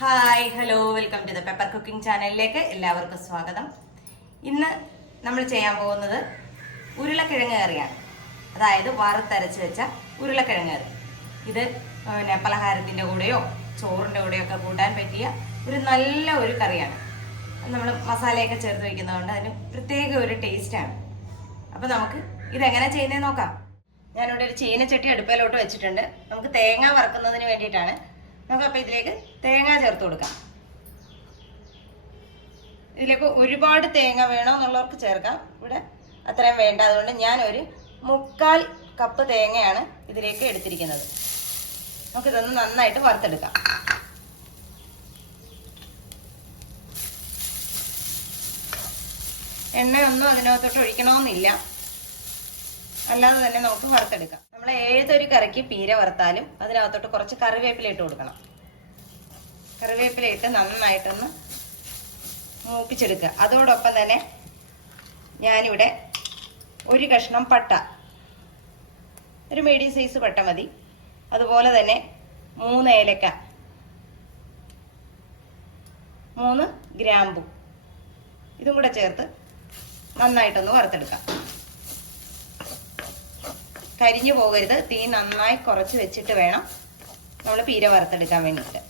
Hi hello welcome to the pepper cooking ചാനലിലേക്ക് എല്ലാവർക്കും സ്വാഗതം. ഇന്ന് നമ്മൾ ചെയ്യാൻ പോകുന്നത് ഉരുളക്കിഴങ്ങ് കറിയാണ്. അതായത് വറുത്തരച്ച് വെച്ച ഉരുളക്കിഴങ്ങ് കറി. ഇത് പിന്നെ പലഹാരത്തിന്റെ കൂടെയോ ചോറിന്റെ കൂടെയോ ഒക്കെ കൂട്ടാൻ പറ്റിയ ഒരു നല്ല ഒരു കറിയാണ്. നമ്മൾ മസാലയൊക്കെ ചേർത്ത് വയ്ക്കുന്നതുകൊണ്ട് അതിന് പ്രത്യേക ഒരു ടേസ്റ്റാണ്. അപ്പോൾ നമുക്ക് ഇതെങ്ങനെ ചെയ്യുന്നതെന്ന് നോക്കാം. ഞാനിവിടെ ഒരു ചീനച്ചട്ടി അടുപ്പയിലോട്ട് വെച്ചിട്ടുണ്ട്. നമുക്ക് തേങ്ങ വറക്കുന്നതിന് വേണ്ടിയിട്ടാണ് നമുക്ക് അപ്പോൾ ഇതിലേക്ക് തേങ്ങ ചേർത്ത് കൊടുക്കാം. ഇതിലേക്ക് ഒരുപാട് തേങ്ങ വേണോ എന്നുള്ളവർക്ക് ചേർക്കാം. ഇവിടെ അത്രയും വേണ്ട. അതുകൊണ്ട് ഞാൻ ഒരു മുക്കാൽ കപ്പ് തേങ്ങയാണ് ഇതിലേക്ക് എടുത്തിരിക്കുന്നത്. നമുക്കിതൊന്ന് നന്നായിട്ട് വറുത്തെടുക്കാം. എണ്ണയൊന്നും അതിനകത്തോട്ട് ഒഴിക്കണമെന്നില്ല. അല്ലാതെ തന്നെ നമുക്ക് വറുത്തെടുക്കാം. നമ്മൾ ഏതൊരു കറിക്ക് പീര വറുത്താലും അതിനകത്തോട്ട് കുറച്ച് കറിവേപ്പില ഇട്ട് കൊടുക്കണം. കറിവേപ്പില ഇട്ട് നന്നായിട്ടൊന്ന് മൂപ്പിച്ചെടുക്കുക. അതോടൊപ്പം തന്നെ ഞാനിവിടെ ഒരു കഷ്ണം പട്ട ഒരു മീഡിയം സൈസ് പട്ട മതി. അതുപോലെ തന്നെ മൂന്ന് ഏലക്ക മൂന്ന് ഗ്രാമ്പു ഇതും കൂടെ ചേർത്ത് നന്നായിട്ടൊന്ന് വറുത്തെടുക്കാം. കരിഞ്ഞു പോകരുത്. തീ നന്നായി കുറച്ച് വെച്ചിട്ട് വേണം നമ്മൾ പീര വറുത്തെടുക്കാൻ വേണ്ടിയിട്ട്.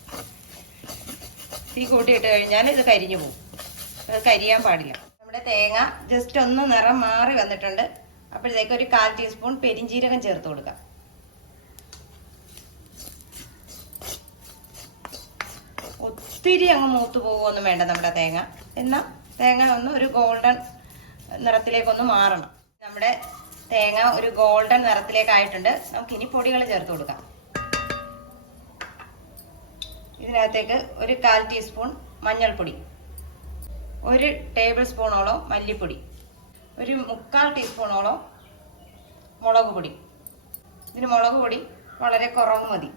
തീ കൂട്ടിയിട്ട് കഴിഞ്ഞാൽ ഇത് കരിഞ്ഞു പോകും. അത് കരിയാൻ പാടില്ല. നമ്മുടെ തേങ്ങ ജസ്റ്റ് ഒന്ന് നിറം മാറി വന്നിട്ടുണ്ട്. അപ്പോഴത്തേക്ക് ഒരു കാൽ ടീസ്പൂൺ പെരിഞ്ചീരകം ചേർത്ത് കൊടുക്കാം. ഒത്തിരി അങ്ങ് മൂത്ത് പോകുമൊന്നും വേണ്ട നമ്മുടെ തേങ്ങ. എന്നാൽ തേങ്ങ ഒന്ന് ഒരു ഗോൾഡൻ നിറത്തിലേക്കൊന്ന് മാറണം. നമ്മുടെ തേങ്ങ ഒരു ഗോൾഡൻ നിറത്തിലേക്കായിട്ടുണ്ട്. നമുക്ക് ഇനി പൊടികൾ ചേർത്ത് കൊടുക്കാം. ഇതിനകത്തേക്ക് ഒരു കാൽ ടീസ്പൂൺ മഞ്ഞൾപ്പൊടി ഒരു ടേബിൾ സ്പൂണോളം മല്ലിപ്പൊടി ഒരു മുക്കാൽ ടീസ്പൂണോളം മുളക് പൊടി. ഇതിന് മുളക് പൊടി വളരെ കുറവ് മതി.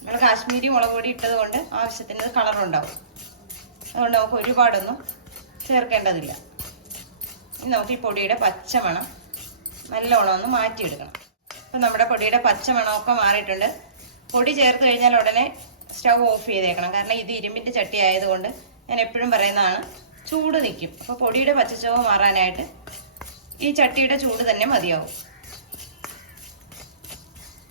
നമ്മൾ കാശ്മീരി മുളക് പൊടി ഇട്ടത് കൊണ്ട് ആവശ്യത്തിന് കളറുണ്ടാവും അതുകൊണ്ട് നമുക്ക് ഒരുപാടൊന്നും ചേർക്കേണ്ടതില്ല. ഇനി നമുക്ക് ഈ പൊടിയുടെ പച്ചമണം നല്ലോണം ഒന്ന് മാറ്റിയെടുക്കണം. അപ്പം നമ്മുടെ പൊടിയുടെ പച്ചമണമൊക്കെ മാറിയിട്ടുണ്ട്. പൊടി ചേർത്ത് കഴിഞ്ഞാൽ ഉടനെ സ്റ്റൗ ഓഫ് ചെയ്തേക്കണം. കാരണം ഇത് ഇരുമ്പിന്റെ ചട്ടി ആയതുകൊണ്ട് ഞാൻ എപ്പോഴും പറയുന്നതാണ് ചൂട് നിൽക്കും. അപ്പോൾ പൊടിയുടെ പച്ചച്ചവ് മാറാനായിട്ട് ഈ ചട്ടിയുടെ ചൂട് തന്നെ മതിയാവും.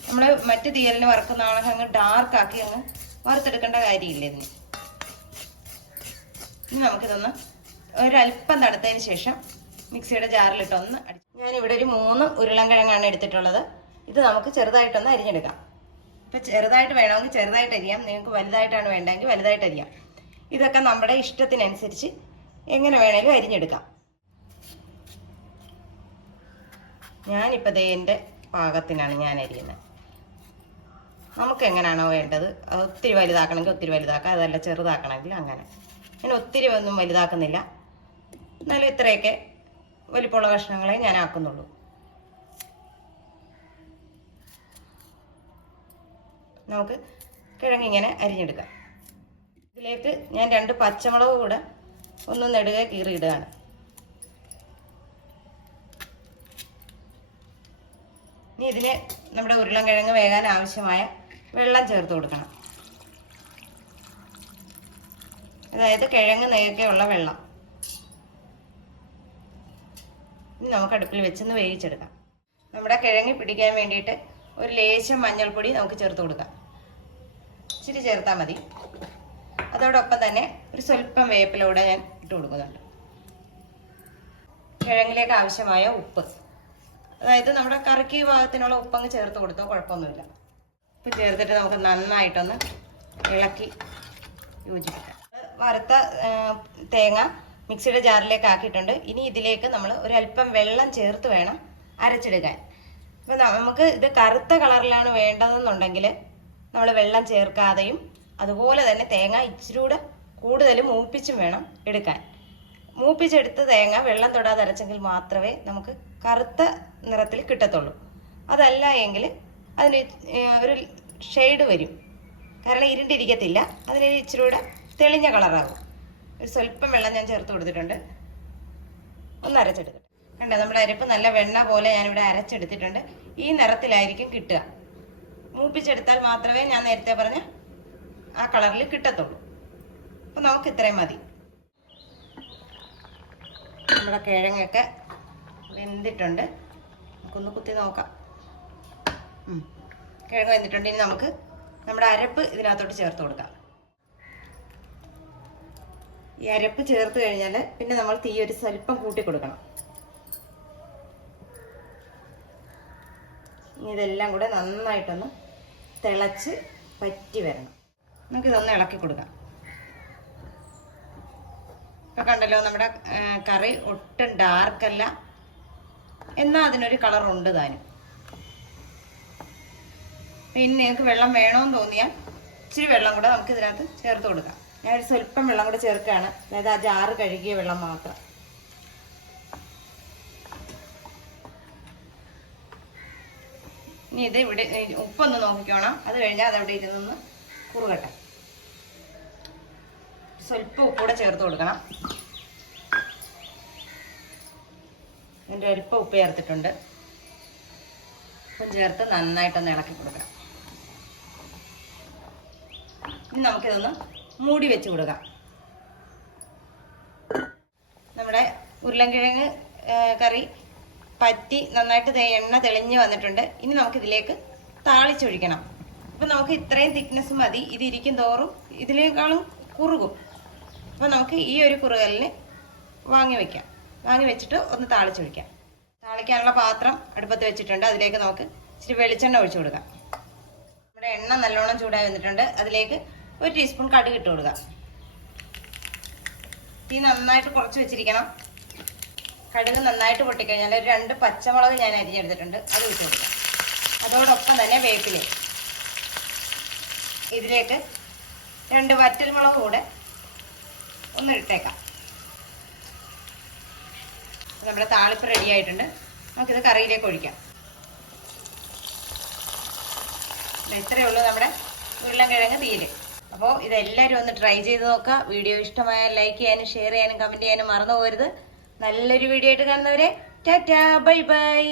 നമ്മൾ മറ്റ് തീയലിന് വറുക്കുന്ന ആണെങ്കിൽ അങ്ങ് ഡാർക്കാക്കി അങ്ങ് വറുത്തെടുക്കേണ്ട കാര്യമില്ല ഇതിന്? ഇനി നമുക്കിതൊന്ന് ഒരല്പം തണുത്തതിന് ശേഷം മിക്സിയുടെ ജാറിലിട്ടൊന്ന് അടി ഞാനിവിടെ ഒരു മൂന്ന് ഉരുളൻകിഴങ്ങാണ് എടുത്തിട്ടുള്ളത്. ഇത് നമുക്ക് ചെറുതായിട്ടൊന്ന് അരിഞ്ഞെടുക്കാം. ഇപ്പം ചെറുതായിട്ട് വേണമെങ്കിൽ ചെറുതായിട്ട് അരിയാം. നിങ്ങൾക്ക് വലുതായിട്ടാണ് വേണ്ടതെങ്കിൽ വലുതായിട്ട് അരിയാം. ഇതൊക്കെ നമ്മുടെ ഇഷ്ടത്തിനനുസരിച്ച് എങ്ങനെ വേണേലും അരിഞ്ഞെടുക്കാം. ഞാനിപ്പോൾ ദേ എന്റെ പാകത്തിനാണ് ഞാൻ അരിയുന്നത്. നമുക്ക് എങ്ങനെയാണോ വേണ്ടത്. അത് ഒത്തിരി വലുതാക്കണമെങ്കിൽ ഒത്തിരി വലുതാക്കാം. അതല്ല ചെറുതാക്കണമെങ്കിൽ അങ്ങനെ. ഞാൻ ഒത്തിരി ഒന്നും വലുതാക്കുന്നില്ല. എന്നാലും ഇത്രയൊക്കെ വലിപ്പമുള്ള കഷ്ണങ്ങളെ ഞാൻ ആക്കുന്നുള്ളൂ നമുക്ക് കിഴങ്ങിങ്ങനെ അരിഞ്ഞെടുക്കാം. ഇതിലേക്ക് ഞാൻ രണ്ട് പച്ചമുളക് കൂടെ ഒന്ന് നെടുക കീറിയിടുകയാണ്. ഇനി ഇതിന് നമ്മുടെ ഉരുളൻകിഴങ്ങ് വേകാൻ ആവശ്യമായ വെള്ളം ചേർത്ത് കൊടുക്കണം. അതായത് കിഴങ്ങ് നെയ്യൊക്കെയുള്ള വെള്ളം. ഇനി നമുക്ക് അടുപ്പിൽ വെച്ചൊന്ന് വേവിച്ചെടുക്കാം. നമ്മുടെ കിഴങ്ങി പിടിക്കാൻ വേണ്ടിയിട്ട് ഒരു ലേശം മഞ്ഞൾപ്പൊടി നമുക്ക് ചേർത്ത് കൊടുക്കാം. ഇച്ചിരി ചേർത്താൽ മതി. അതോടൊപ്പം തന്നെ ഒരു സ്വല്പം വേപ്പിലൂടെ ഞാൻ ഇട്ട് കൊടുക്കുന്നുണ്ട്. കിഴങ്ങിലേക്ക് ആവശ്യമായ ഉപ്പ്. അതായത് നമ്മുടെ കറിക്ക് ഭാഗത്തിനുള്ള ഉപ്പങ്ങ് ചേർത്ത് കൊടുത്താൽ കുഴപ്പമൊന്നുമില്ല. ഉപ്പ് ചേർത്തിട്ട് നമുക്ക് നന്നായിട്ടൊന്ന് ഇളക്കി യോജിപ്പിക്കാം. വറുത്ത തേങ്ങ മിക്സിയുടെ ജാറിലേക്ക് ആക്കിയിട്ടുണ്ട്. ഇനി ഇതിലേക്ക് നമ്മൾ ഒരല്പം വെള്ളം ചേർത്ത് വേണം അരച്ചെടുക്കാൻ ഇപ്പം നമുക്ക് ഇത് കറുത്ത കളറിലാണ് വേണ്ടതെന്നുണ്ടെങ്കിൽ നമ്മൾ വെള്ളം ചേർക്കാതെയും അതുപോലെ തന്നെ തേങ്ങ ഇച്ചിരി കൂടെ കൂടുതൽ മൂപ്പിച്ചും വേണം എടുക്കാൻ. മൂപ്പിച്ചെടുത്ത തേങ്ങ വെള്ളം തൊടാതെ അരച്ചെങ്കിൽ മാത്രമേ നമുക്ക് കറുത്ത നിറത്തിൽ കിട്ടത്തുള്ളൂ. അതല്ല എങ്കിൽ അതിന് ഒരു ഷെയ്ഡ് വരും. കാരണം ഇരുണ്ടിരിക്കത്തില്ല. അതിന് ഇച്ചിരി കൂടെ തെളിഞ്ഞ കളറാകും ഒരു സ്വല്പം വെള്ളം ഞാൻ ചേർത്ത് കൊടുത്തിട്ടുണ്ട്. ഒന്ന് അരച്ചെടുക്കട്ടെ കണ്ടോ നമ്മുടെ അരപ്പ് നല്ല വെണ്ണ പോലെ ഞാനിവിടെ അരച്ചെടുത്തിട്ടുണ്ട്. ഈ നിറത്തിലായിരിക്കും കിട്ടുക. മൂപ്പിച്ചെടുത്താൽ മാത്രമേ ഞാൻ നേരത്തെ പറഞ്ഞ ആ കളറിൽ കിട്ടത്തുള്ളൂ. അപ്പം നമുക്ക് ഇത്രയും മതി. നമ്മുടെ കിഴങ്ങൊക്കെ വെന്തിട്ടുണ്ട്. നമുക്കൊന്ന് കുത്തി നോക്കാം. കിഴങ്ങ് വെന്തിട്ടുണ്ട്. ഇനി നമുക്ക് നമ്മുടെ അരപ്പ് ഇതിനകത്തോട്ട് ചേർത്ത് കൊടുക്കാം. ഈ അരപ്പ് ചേർത്ത് കഴിഞ്ഞാൽ പിന്നെ നമ്മൾ തീ ഒരു സ്വല്പം കൂട്ടി കൊടുക്കണം. ഇനി ഇതെല്ലാം കൂടെ നന്നായിട്ടൊന്ന് തിളച്ച് പറ്റി വരണം. നമുക്കിതൊന്ന് ഇളക്കി കൊടുക്കാം. ഇപ്പൊ കണ്ടല്ലോ നമ്മുടെ കറി ഒട്ടും ഡാർക്കല്ല എന്നാൽ അതിനൊരു കളറുണ്ട് താനും. പിന്നെ നിങ്ങൾക്ക് വെള്ളം വേണമെന്ന് തോന്നിയാൽ ഇച്ചിരി വെള്ളം കൂടെ നമുക്ക് ഇതിനകത്ത് ചേർത്ത് കൊടുക്കാം. ഞാൻ ഒരു സ്വല്പം വെള്ളം കൂടെ ചേർക്കുകയാണ്. അതായത് ആ ജാറ് കഴുകിയ വെള്ളം മാത്രം. ഇനി ഇത് ഇവിടെ ഉപ്പൊന്ന് നോക്കിക്കോണം. അത് കഴിഞ്ഞാൽ അതവിടെ ഇരുന്നൊന്ന് കുറുകട്ടെ. സ്വല്പം ഉപ്പൂടെ ചേർത്ത് കൊടുക്കണം. ഇതിന്റെ അല്പം ഉപ്പ് ചേർത്തിട്ടുണ്ട്. ഉപ്പും ചേർത്ത് നന്നായിട്ടൊന്ന് ഇളക്കി കൊടുക്കണം. ഇനി നമുക്കിതൊന്ന് മൂടി വെച്ച് കൊടുക്കാം. നമ്മുടെ ഉരുളൻകിഴങ്ങ് കറി പറ്റി നന്നായിട്ട് എണ്ണ തെളിഞ്ഞ് വന്നിട്ടുണ്ട്. ഇനി നമുക്ക് ഇതിലേക്ക് താളിച്ചൊഴിക്കണം. അപ്പം നമുക്ക് ഇത്രയും തിക്നെസ് മതി. ഇത് ഇരിക്കും തോറും ഇതിലേക്കാളും കുറുകും. അപ്പോൾ നമുക്ക് ഈ ഒരു കുറുകലിന് വാങ്ങി വെക്കാം. വാങ്ങി വെച്ചിട്ട് ഒന്ന് താളിച്ചൊഴിക്കാം. താളിക്കാനുള്ള പാത്രം അടുപ്പത്ത് വെച്ചിട്ടുണ്ട്. അതിലേക്ക് നമുക്ക് ഇച്ചിരി വെളിച്ചെണ്ണ ഒഴിച്ചു കൊടുക്കാം. നമ്മുടെ എണ്ണ നല്ലോണം ചൂടായി വന്നിട്ടുണ്ട്. അതിലേക്ക് ഒരു ടീസ്പൂൺ കടുക് ഇട്ട് കൊടുക്കുക. തീ നന്നായിട്ട് കുറച്ച് വെച്ചിരിക്കണം. കടുക് നന്നായിട്ട് പൊട്ടിക്കഴിഞ്ഞാൽ ഒരു രണ്ട് പച്ചമുളക് ഞാൻ അരിഞ്ഞെടുത്തിട്ടുണ്ട്. അത് ഇട്ട് കൊടുക്കുക അതോടൊപ്പം തന്നെ വേപ്പില ഇതിലേക്ക് രണ്ട് വറ്റൽമുളക് കൂടെ ഒന്ന് ഇട്ടേക്കാം. നമ്മുടെ താളിപ്പ് റെഡി ആയിട്ടുണ്ട്. നമുക്കിത് കറിയിലേക്ക് ഒഴിക്കാം. ഇത്രയേ ഉള്ളൂ നമ്മുടെ ഉരുളൻകിഴങ്ങ് തീര് അപ്പോൾ ഇതെല്ലാവരും ഒന്ന് ട്രൈ ചെയ്ത് നോക്കുക വീഡിയോ ഇഷ്ടമായാൽ ലൈക്ക് ചെയ്യാനും ഷെയർ ചെയ്യാനും കമന്റ് ചെയ്യാനും മറന്നു പോകരുത്. നല്ലൊരു വീഡിയോ ആയിട്ട് കാണുന്നവരെ ടാറ്റാ ബൈ ബൈ